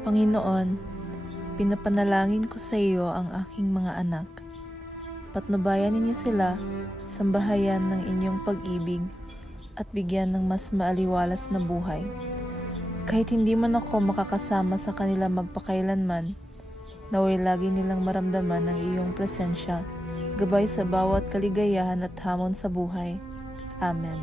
Panginoon, pinapanalangin ko sa iyo ang aking mga anak. Patnubayan ninyo sila, sambahayan ng inyong pag-ibig at bigyan ng mas maaliwalas na buhay. Kahit hindi man ako makakasama sa kanila magpakailanman, naway lagi nilang maramdaman ang iyong presensya, gabay sa bawat kaligayahan at hamon sa buhay. Amen.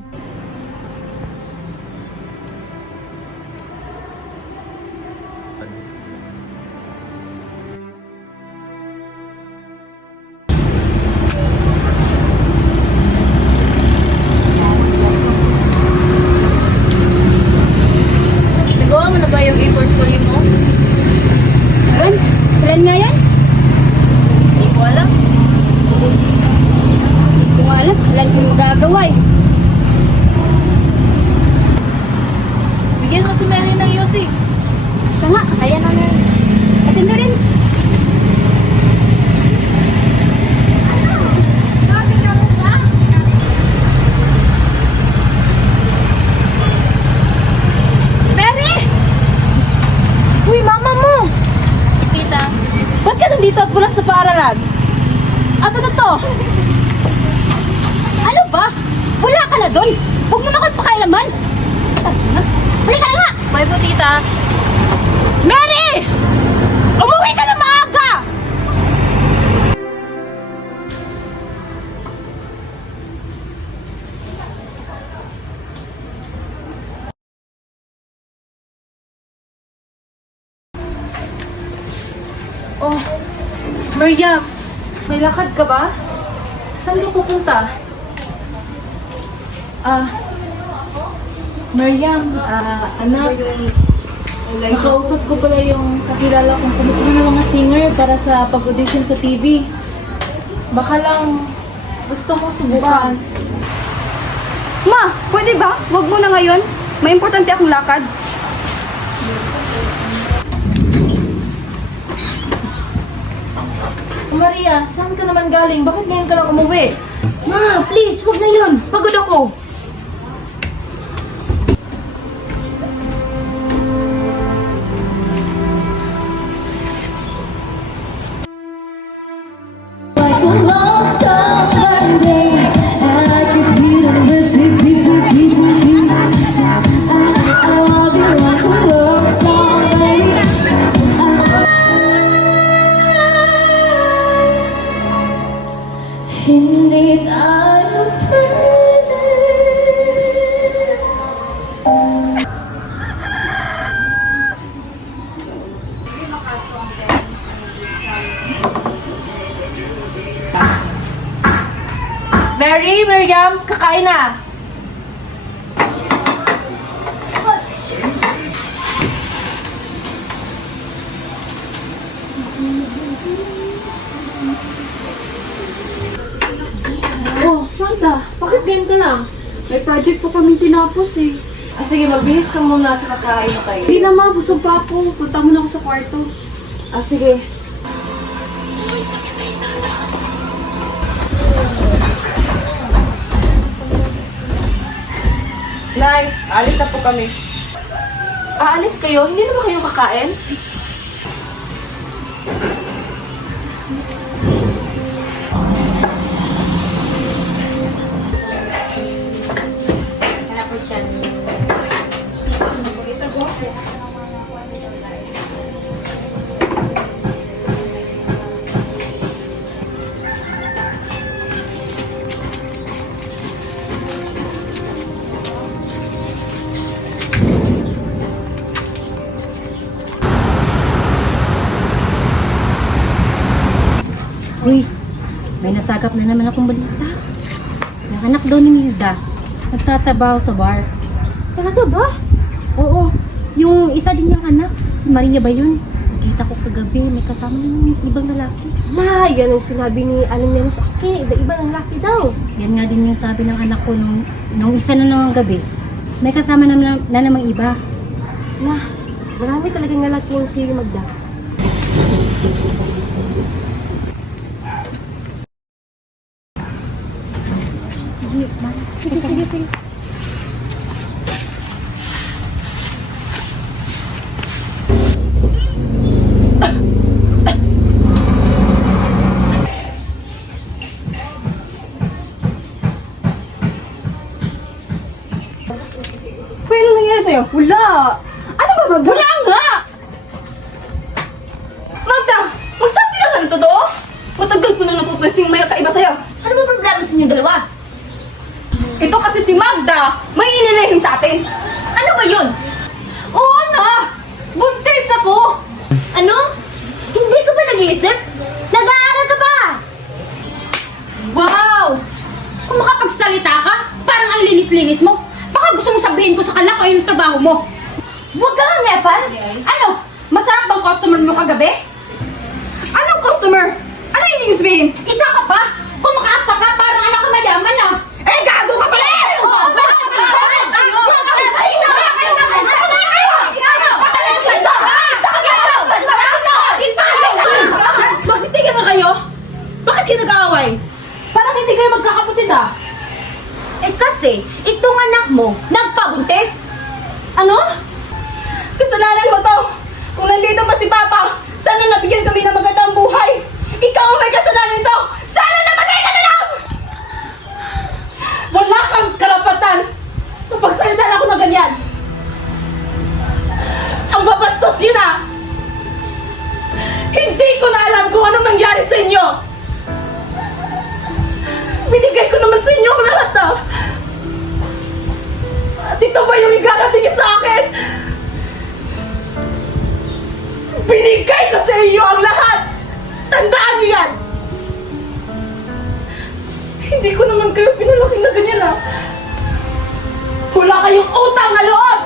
Nagawa mo na ba yung e-portfolio mo? Aran? Kailan nga yan? Hindi ko alam. Hindi ko nga alam. Kailan ko yung magagawa eh. Bigyan mo si Mary ng Yossi. Isa nga, kaya na nga. Kasi na rin. Mary! Uy, mama mo! Tita, Ba't ka nandito at bulas sa paaralan? Ano na to? Ano ba? Wala ka na doon! Huwag mo na kayo pakailaman! Huli ka na nga! bye po tita. Mary! Umuwi ka na maaga! Oh, Maria, may lakad ka ba? Saan ka pupunta? Mariam, anak, nakausap ko pala yung kakilala kong kumukuha ng mga singer para sa pag-audition sa TV. Baka lang gusto mo subukan. Ma, pwede ba? Huwag mo na ngayon. May importante akong lakad. Maria, saan ka naman galing? Bakit ngayon ka lang umuwi? Ma, please, huwag na yun. Pagod ako. Hindi tayo pwede. Mary, Miriam, kakain na. Oh, Magda, bakit ganyan ka lang? May project po kami tinapos eh. Sige, magbihis ka muna at kakain na tayo. Hindi na ma, busog pa ako. Punta muna ako sa kwarto. Sige. Nay, aalis na po kami. Aalis kayo? Hindi naman kayo kakain? Uy, may nasagap na naman akong balita. Yung anak daw ni Milda, nagtatabaho sa bar. Talaga ba? Oo, yung isa din yung anak, si Maria ba yun? Nakita ko kagabi, may kasama yung ibang lalaki. Ma, yan ang sinabi ni Aling Nemo sa akin. Iba-iba ng laki daw. Yan nga din yung sabi ng anak ko nung isa na namang gabi. May kasama na namang iba. Ma, marami talagang lalaki yung si Magda. Sige, ma. Sige. Kuya, ano nangyari sa'yo? Wala! Ano ba, Magda? Wala nga! Magda! Magsabi ka nga ng totoo? Matagal ko nang napupansin may kaiba sa'yo. Ano ba problema sa inyong dalawa? Ito kasi si Magda, may inilihim sa atin. Ano ba yun? Oo na! Buntis ako! Ano? Hindi ka ba nag-iisip? Nag-aaral ka pa! Wow! Kung makapagsalita ka, parang ang linis-linis mo. Baka gusto mong sabihin ko sa kanya kung yung trabaho mo. Huwag ka nga, Nepal! Ano? Masarap bang customer mo kagabi? Anong customer? Ano yung ibig sabihin? Isa ka pa? Kumakasta ka parang anak ka mayaman ah! Eh, gago ka pala! Magsitigil na kayo? Bakit kayo nag-aaway? Parang hindi kayo magkakapatid ah. Eh kasi, itong anak mo, nagpabuntis! Ano? Kasalanan mo to! Kung nandito pa si Papa, sana nabigyan kami ng magandang buhay! Ikaw ang may kasalanan to! Sana namatay ka na lang! Wala kang karapatan na pagsalitan ako na ganyan. Ang babastos niyo na! Hindi ko na alam kung anong nangyari sa inyo. Binigay ko naman sa inyo ang lahat ah. At ito ba yung igarating niyo sa akin? Binigay ko sa inyo ang lahat! Tandaan niyo yan! Hindi ko naman kayo pinalaki na ganyan ah. Wala kayong utang na loob!